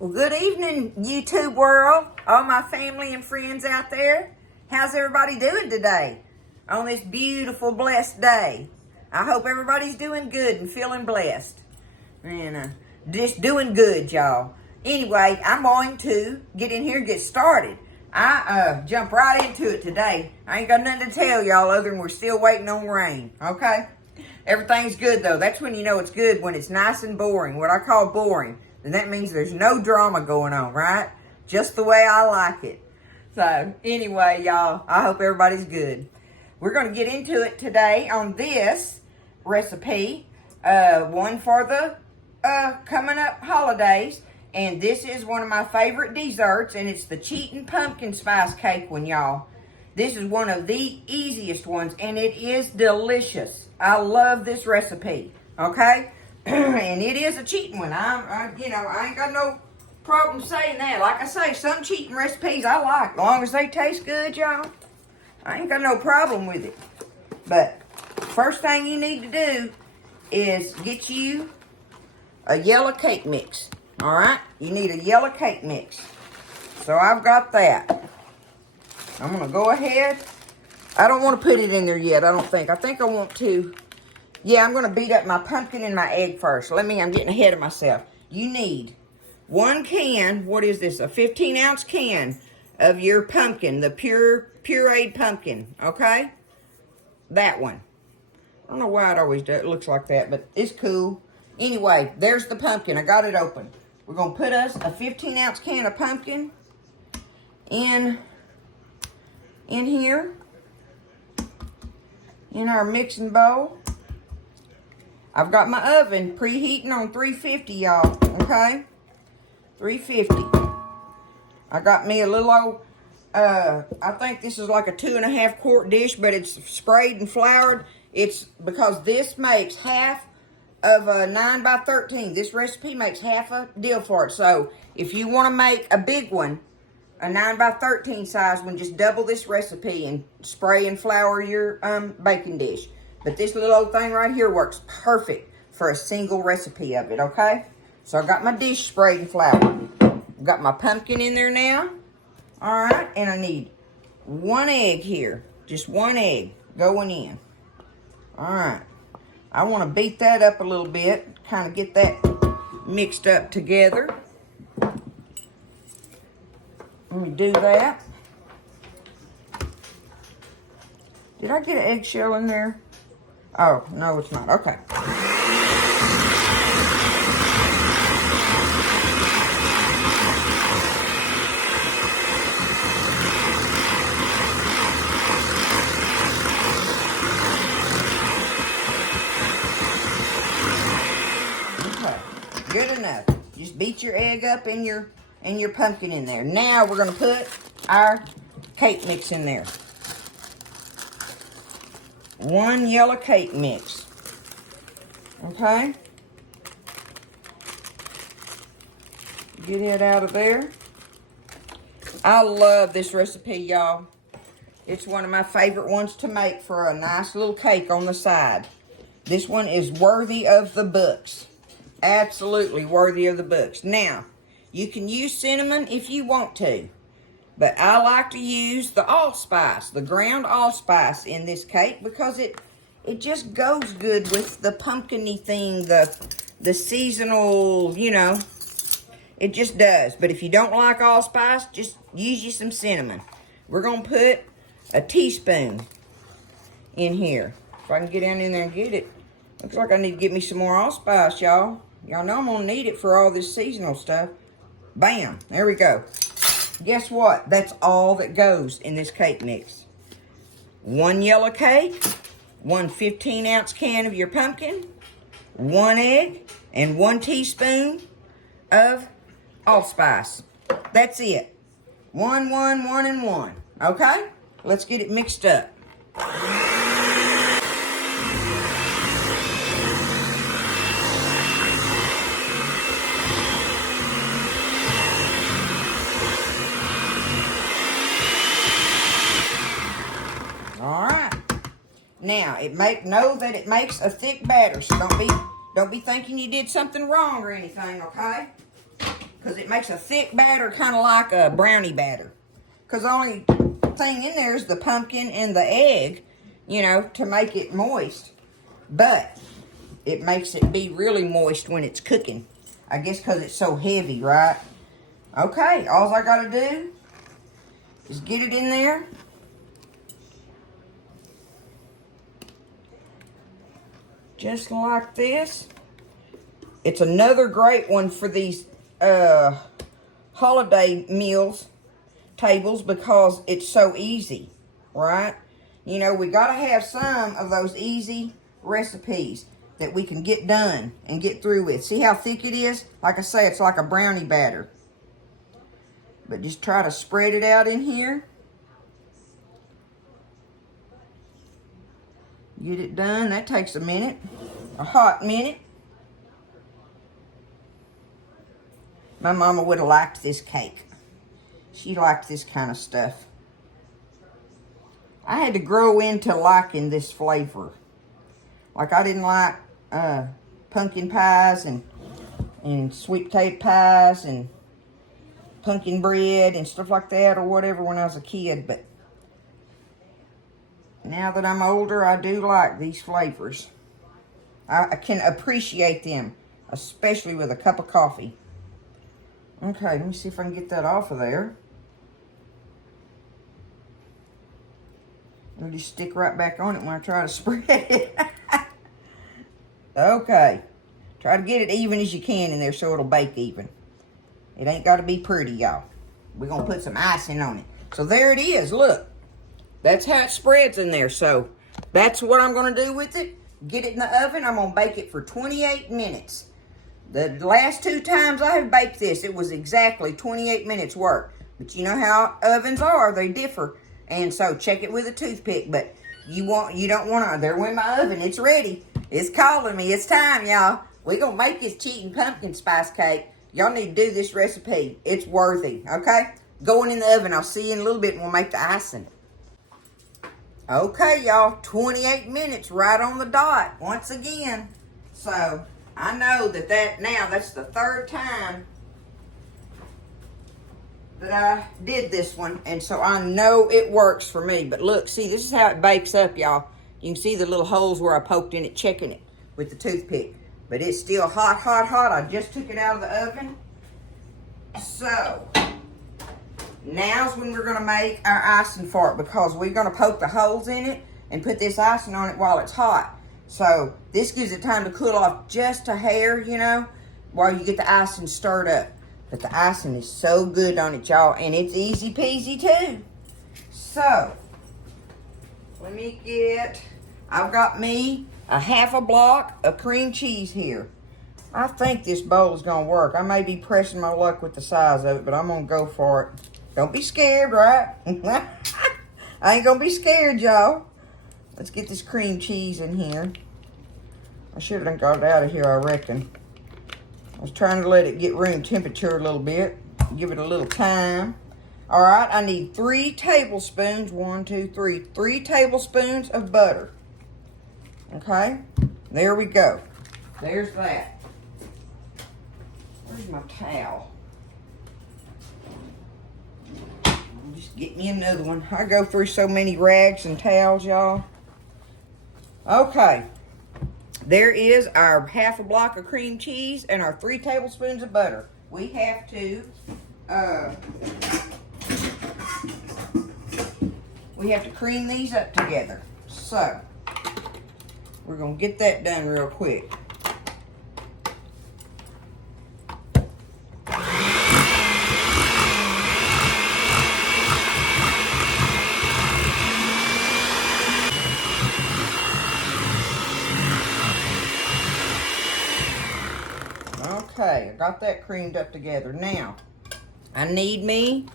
Well, good evening, YouTube world, all my family and friends out there. How's everybody doing today on this beautiful, blessed day? I hope everybody's doing good and feeling blessed. And just doing good, y'all. Anyway, I'm going to get in here and get started. I jump right into it today. I ain't got nothing to tell y'all other than we're still waiting on rain, okay? Everything's good, though. That's when you know it's good, when it's nice and boring, what I call boring. And that means there's no drama going on, right? Just the way I like it. So, anyway, y'all, I hope everybody's good. We're going to get into it today on this recipe, one for the coming up holidays. And this is one of my favorite desserts, and it's the Cheatin' Pumpkin Spice Cake one, y'all. This is one of the easiest ones, and it is delicious. I love this recipe, okay? And it is a cheating one. I ain't got no problem saying that. Like I say, some cheating recipes I like. As long as they taste good, y'all, I ain't got no problem with it. But first thing you need to do is get you a yellow cake mix. All right? You need a yellow cake mix. So I've got that. I'm going to go ahead. I don't want to put it in there yet, I don't think. I think I want to. Yeah, I'm going to beat up my pumpkin and my egg first. I'm getting ahead of myself. You need 1 can, what is this? A 15-ounce can of your pumpkin, the pureed pumpkin, okay? That one. I don't know why it always looks like that, but it's cool. Anyway, there's the pumpkin. I got it open. We're going to put us a 15-ounce can of pumpkin in here, in our mixing bowl. I've got my oven preheating on 350, y'all, okay? 350. I got me a little old, I think this is like a 2.5 quart dish, but it's sprayed and floured. It's because this makes half of a 9 by 13. This recipe makes half a deal for it. So if you want to make a big one, a 9 by 13 size one, just double this recipe and spray and flour your baking dish. But this little old thing right here works perfect for a single recipe of it, okay? So I got my dish sprayed and floured. Got my pumpkin in there now. All right, and I need 1 egg here. Just 1 egg going in. All right. I want to beat that up a little bit, kind of get that mixed up together. Let me do that. Did I get an eggshell in there? Oh, no, it's not. Okay. Okay. Good enough. Just beat your egg up and your pumpkin in there. Now we're going to put our cake mix in there. 1 yellow cake mix. Okay? Get it out of there. I love this recipe, y'all. It's one of my favorite ones to make for a nice little cake on the side. This one is worthy of the books. Absolutely worthy of the books. Now, you can use cinnamon if you want to. But I like to use the allspice, the ground allspice in this cake because it just goes good with the pumpkin-y thing, the seasonal, you know. It just does. But if you don't like allspice, just use you some cinnamon. We're going to put a teaspoon in here. If I can get down in there and get it. Looks like I need to get me some more allspice, y'all. Y'all know I'm going to need it for all this seasonal stuff. Bam. There we go. Guess what? That's all that goes in this cake mix. 1 yellow cake, 1 15-ounce can of your pumpkin, 1 egg, and 1 teaspoon of allspice. That's it. 1, 1, 1, and 1. Okay? Let's get it mixed up. All right. Now, know that it makes a thick batter, so don't be thinking you did something wrong or anything, okay? Because it makes a thick batter, kind of like a brownie batter. Because the only thing in there is the pumpkin and the egg, you know, to make it moist. But it makes it be really moist when it's cooking. I guess because it's so heavy, right? Okay, all I got to do is get it in there. Just like this. It's another great one for these holiday meals tables because it's so easy, right? You know, we got to have some of those easy recipes that we can get done and get through with. See how thick it is? Like I say, it's like a brownie batter. But just try to spread it out in here. Get it done. That takes a minute. A hot minute. My mama would have liked this cake. She liked this kind of stuff. I had to grow into liking this flavor. Like I didn't like pumpkin pies and sweet potato pies and pumpkin bread and stuff like that or whatever when I was a kid. But now that I'm older, I do like these flavors. I can appreciate them, especially with a cup of coffee. Okay, let me see if I can get that off of there. It'll just stick right back on it when I try to spread it. Okay. Try to get it even as you can in there so it'll bake even. It ain't got to be pretty, y'all. We're going to put some icing on it. So there it is. Look. That's how it spreads in there. So that's what I'm going to do with it. Get it in the oven. I'm going to bake it for 28 minutes. The last 2 times I have baked this, it was exactly 28 minutes work. But you know how ovens are. They differ. And so check it with a toothpick. But you don't want to. There went my oven. It's ready. It's calling me. It's time, y'all. We're going to make this cheating pumpkin spice cake. Y'all need to do this recipe. It's worthy. Okay? Going in the oven. I'll see you in a little bit and we'll make the icing. Okay, y'all. 28 minutes right on the dot. Once again. So I know that's the 3rd time that I did this one, and so I know it works for me. But look, see, this is how it bakes up, y'all. You can see the little holes where I poked in it, checking it with the toothpick. But it's still hot, hot, hot. I just took it out of the oven. So now's when we're going to make our icing for it, because we're going to poke the holes in it and put this icing on it while it's hot. So this gives it time to cool off just a hair, you know, while you get the icing stirred up. But the icing is so good on it, y'all. And it's easy peasy, too. So, I've got me a half a block of cream cheese here. I think this bowl is going to work. I may be pressing my luck with the size of it, but I'm going to go for it. Don't be scared, right? I ain't going to be scared, y'all. Let's get this cream cheese in here. I should have got it out of here, I reckon. I was trying to let it get room temperature a little bit. Give it a little time. All right, I need 3 tablespoons. 1, 2, 3. 3 tablespoons of butter. Okay? There we go. There's that. Where's my towel? Just get me another one. I go through so many rags and towels, y'all. Okay. There is our half a block of cream cheese and our 3 tablespoons of butter. We have to cream these up together. So we're gonna get that done real quick. Okay, I got that creamed up together. Now, I need me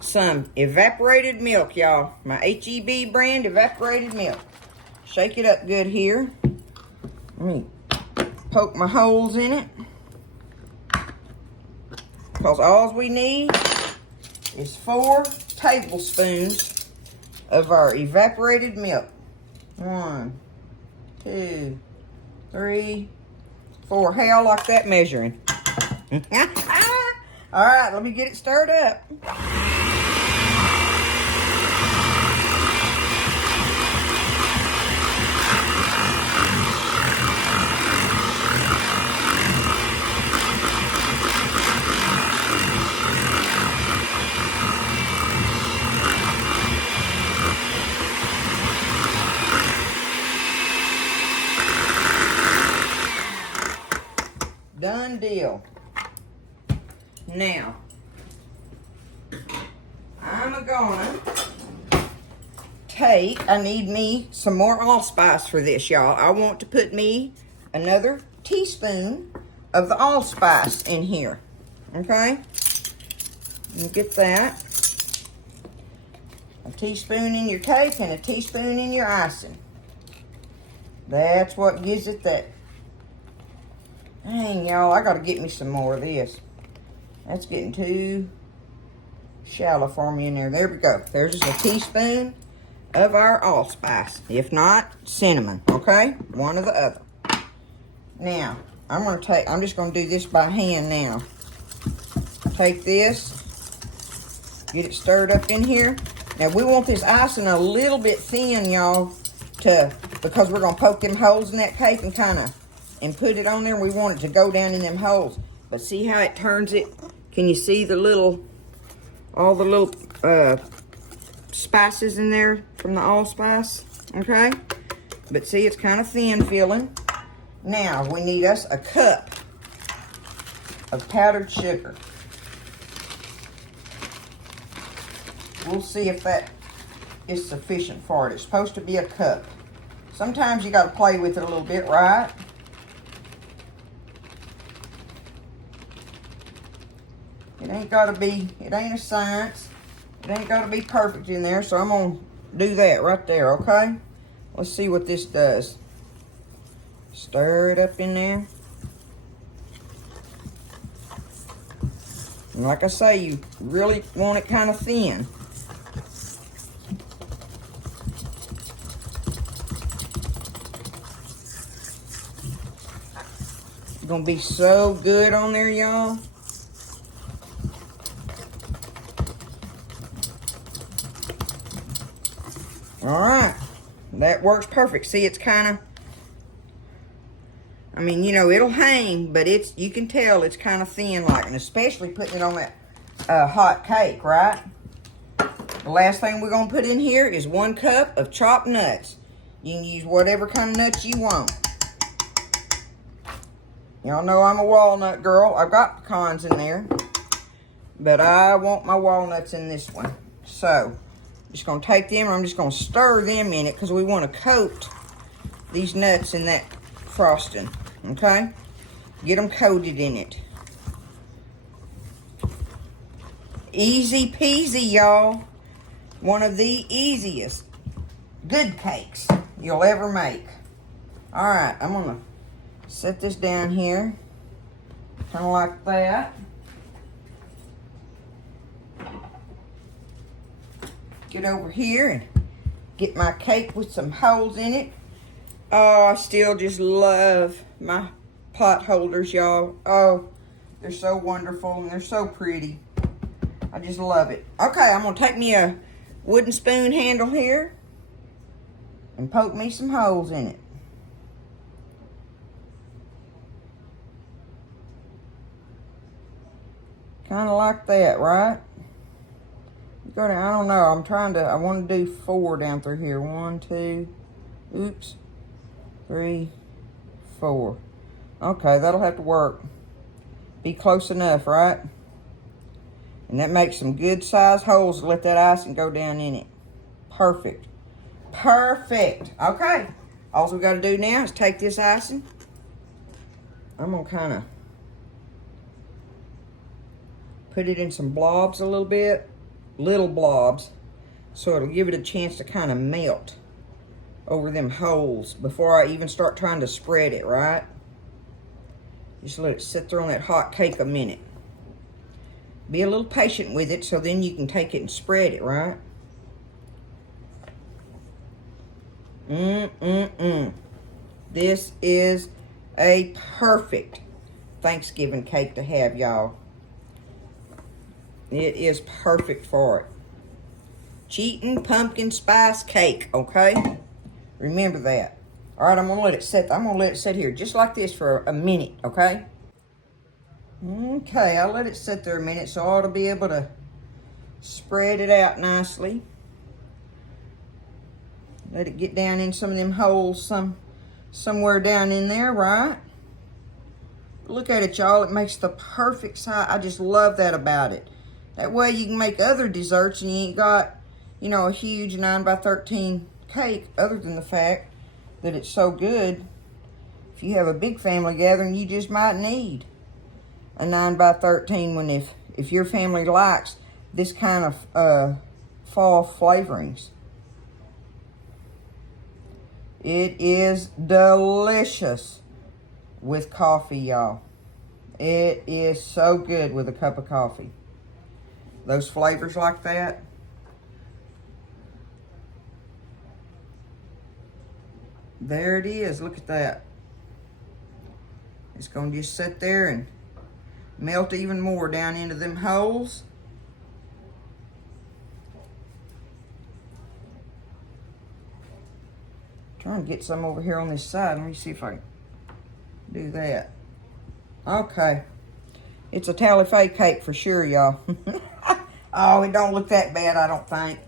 some evaporated milk, y'all. My H-E-B brand evaporated milk. Shake it up good here. Let me poke my holes in it. Because all we need is 4 tablespoons of our evaporated milk. 1, 2, 3, 4. Hey, I like that measuring. All right, let me get it stirred up. Done deal. Now, I'm gonna I need me some more allspice for this, y'all. I want to put me another teaspoon of the allspice in here. Okay? You get that. A teaspoon in your cake and a teaspoon in your icing. That's what gives it that. Dang, y'all, I gotta get me some more of this. That's getting too shallow for me in there. There we go. There's just a teaspoon of our allspice. If not, cinnamon, okay? One or the other. Now, I'm just gonna do this by hand now. Take this, get it stirred up in here. Now, we want this icing a little bit thin, y'all, because we're gonna poke them holes in that cake and put it on there. We want it to go down in them holes. But see how it turns it? Can you see all the little spices in there from the allspice? Okay? But see, it's kind of thin feeling. Now, we need us a cup of powdered sugar. We'll see if that is sufficient for it. It's supposed to be a cup. Sometimes you got to play with it a little bit, right? It ain't a science. It ain't got to be perfect in there, so I'm going to do that right there, okay? Let's see what this does. Stir it up in there. And like I say, you really want it kind of thin. It's going to be so good on there, y'all. All right, that works perfect. See, it's kind of, I mean, you know, it'll hang, but you can tell it's kind of thin like, and especially putting it on that hot cake, right? The last thing we're going to put in here is 1 cup of chopped nuts. You can use whatever kind of nuts you want. Y'all know I'm a walnut girl. I've got pecans in there, but I want my walnuts in this one. So, just going to take them, and I'm just going to stir them in it because we want to coat these nuts in that frosting, okay? Get them coated in it. Easy peasy, y'all. One of the easiest good cakes you'll ever make. All right, I'm going to set this down here, kind of like that. Get over here and get my cake with some holes in it. Oh, I still just love my pot holders, y'all. Oh, they're so wonderful and they're so pretty. I just love it. Okay, I'm going to take me a wooden spoon handle here and poke me some holes in it. Kind of like that, right? I don't know. I want to do 4 down through here. 1, 2, oops, 3, 4. Okay, that'll have to work. Be close enough, right? And that makes some good sized holes to let that icing go down in it. Perfect. Perfect. Okay. All we got to do now is take this icing. I'm going to kind of put it in some blobs a little bit. Little blobs, so it'll give it a chance to kind of melt over them holes before I even start trying to spread it, right? Just let it sit there on that hot cake a minute. Be a little patient with it so then you can take it and spread it, right? This is a perfect Thanksgiving cake to have, y'all. It is perfect for it. Cheatin' pumpkin spice cake, okay? Remember that. All right, I'm gonna let it sit. I'm gonna let it sit here just like this for a minute, okay? Okay, I'll let it sit there a minute so I ought to be able to spread it out nicely. Let it get down in some of them holes somewhere down in there, right? Look at it, y'all. It makes the perfect size. I just love that about it. That way you can make other desserts and you ain't got, you know, a huge 9x13 cake, other than the fact that it's so good. If you have a big family gathering, you just might need a 9x13 one if your family likes this kind of fall flavorings. It is delicious with coffee, y'all. It is so good with a cup of coffee. Those flavors like that. There it is. Look at that. It's going to just sit there and melt even more down into them holes. Trying to get some over here on this side. Let me see if I can do that. Okay. It's a Tally-Fay cake for sure, y'all. Oh, it don't look that bad, I don't think.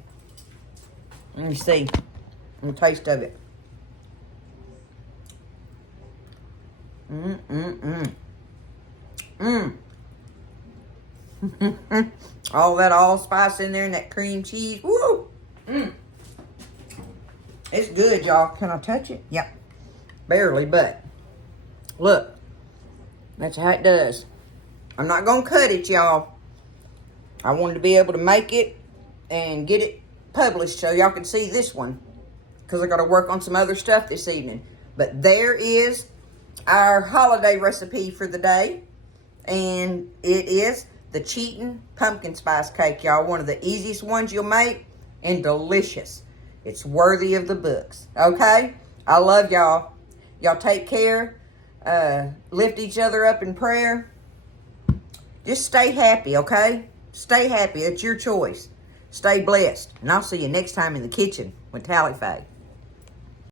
Let me see. A taste of it. All that allspice in there and that cream cheese. Woo! It's good, y'all. Can I touch it? Yep. Barely, but look. That's how it does. I'm not going to cut it, y'all. I wanted to be able to make it and get it published so y'all can see this one, because I got to work on some other stuff this evening. But there is our holiday recipe for the day, and it is the Cheatin' Pumpkin Spice Cake, y'all. One of the easiest ones you'll make, and delicious. It's worthy of the books, okay? I love y'all. Y'all take care. Lift each other up in prayer. Just stay happy, okay? Stay happy. It's your choice. Stay blessed. And I'll see you next time in the kitchen with Tally-Fay.